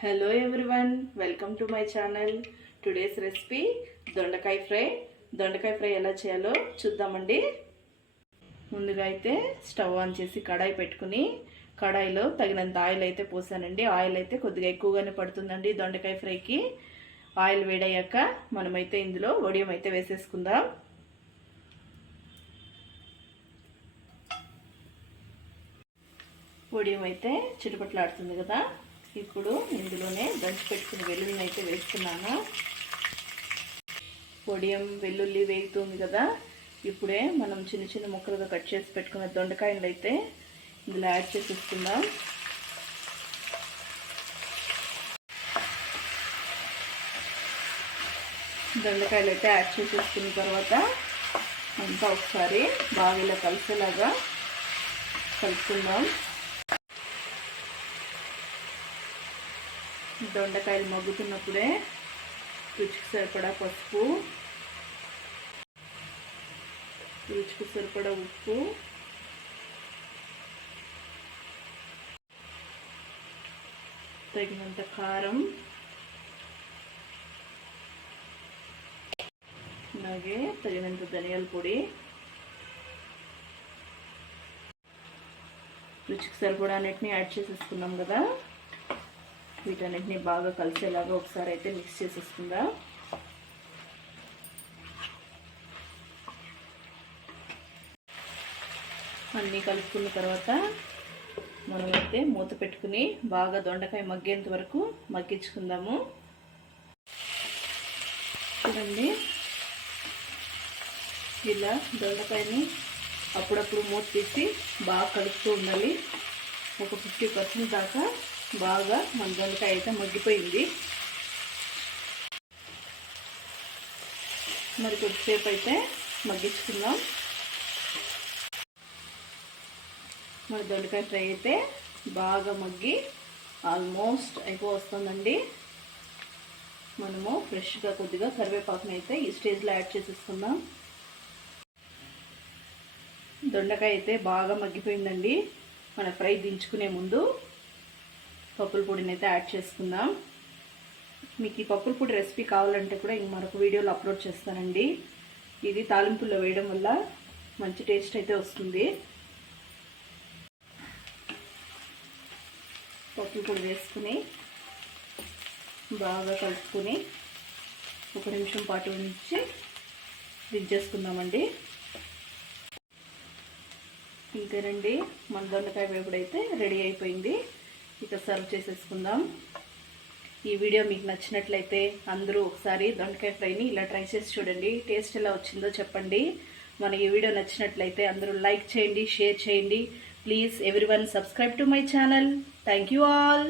Hello everyone welcome to my channel today's recipe దొండకాయ fry. దొండకాయ fry ఎలా చేయాలో చూద్దామండి. ముందుగా అయితే స్టవ్ ఆన్ చేసి కడాయి పెట్టుకుని కడాయిలో తగినంత ఆయిల్ అయితే పోసానండి. ఆయిల్ అయితే కొద్దిగా ఎక్కువగానే పడుతుందండి దొండకాయ ఫ్రైకి. ఆయిల్ వేడయ్యాక మనమైతే ఇందులో వడియం అయితే వేసేసుకుందాం. వడియం అయితే చిటపట్లాడుతుంది కదా. ఇప్పుడు ఇందులోనే దంచి పెట్టుకుని వెల్లుల్లిని అయితే వేస్తున్నాను. పొడియం వెల్లుల్లి వేగుతుంది కదా. ఇప్పుడే మనం చిన్న చిన్న ముక్కలుగా కట్ చేసి పెట్టుకున్న దొండకాయలు అయితే ఇందులో యాడ్ చేసేసుకుందాం. దొండకాయలు అయితే యాడ్ చేసేసుకున్న తర్వాత అంతా ఒకసారి బాగా ఇలా కలిసేలాగా కలుపుకుందాం. దొండకాయలు మగ్గుతున్నప్పుడే రుచికి సరిపడా పసుపు రుచికి సరిపడా ఉప్పు తగినంత కారం అలాగే తగినంత ధనియాల పొడి. రుచికి సరిపడా అన్నిటిని యాడ్ చేసేసుకున్నాం కదా. వీటన్నిటిని బాగా కలిసేలాగా ఒకసారి అయితే మిక్స్ చేసేసుకుందాం. అన్నీ కలుపుకున్న తర్వాత మనమైతే మూత పెట్టుకుని బాగా దొండకాయ మగ్గేంత వరకు మగ్గించుకుందాము. చూడండి. ఇలా దొండకాయని అప్పుడప్పుడు మూత తీసి బాగా కలుపుతూ ఉండాలి. ఒక ఫిఫ్టీ పర్సెంట్ దాకా బాగా మన దొండకాయ అయితే మగ్గిపోయింది. మరి కొద్దిసేపు అయితే మగ్గించుకుందాం. మన దొండకాయ ఫ్రై అయితే బాగా మగ్గి ఆల్మోస్ట్ అయిపో వస్తుందండి మనము ఫ్రెష్గా కొద్దిగా కరివేపాకుని అయితే ఈ స్టేజ్లో యాడ్ చేసేసుకుందాం. దొండకాయ అయితే బాగా మగ్గిపోయిందండి. మన ఫ్రై దించుకునే ముందు పప్పుల పొడిని అయితే యాడ్ చేసుకుందాం. మీకు ఈ పప్పుల పొడి రెసిపీ కావాలంటే కూడా ఇంక మరొక వీడియోలో అప్లోడ్ చేస్తానండి. ఇది తాలింపుల్లో వేయడం వల్ల మంచి టేస్ట్ అయితే వస్తుంది. పప్పుల పొడి వేసుకుని బాగా కలుపుకుని ఒక నిమిషం పాటు ఉంచి దించేసుకుందామండి. ఇంతేనండి మన దొండకాయ వేపుడు అయితే రెడీ అయిపోయింది. ఇక సర్వ్ చేసేసుకుందాం. ఈ వీడియో మీకు నచ్చినట్లయితే అందరూ ఒకసారి దొండకాయ ఫ్రైని ఇలా ట్రై చేసి చూడండి. టేస్ట్ ఎలా వచ్చిందో చెప్పండి. మన ఈ వీడియో నచ్చినట్లయితే అందరూ లైక్ చేయండి షేర్ చేయండి. Please everyone subscribe to my channel. Thank you all.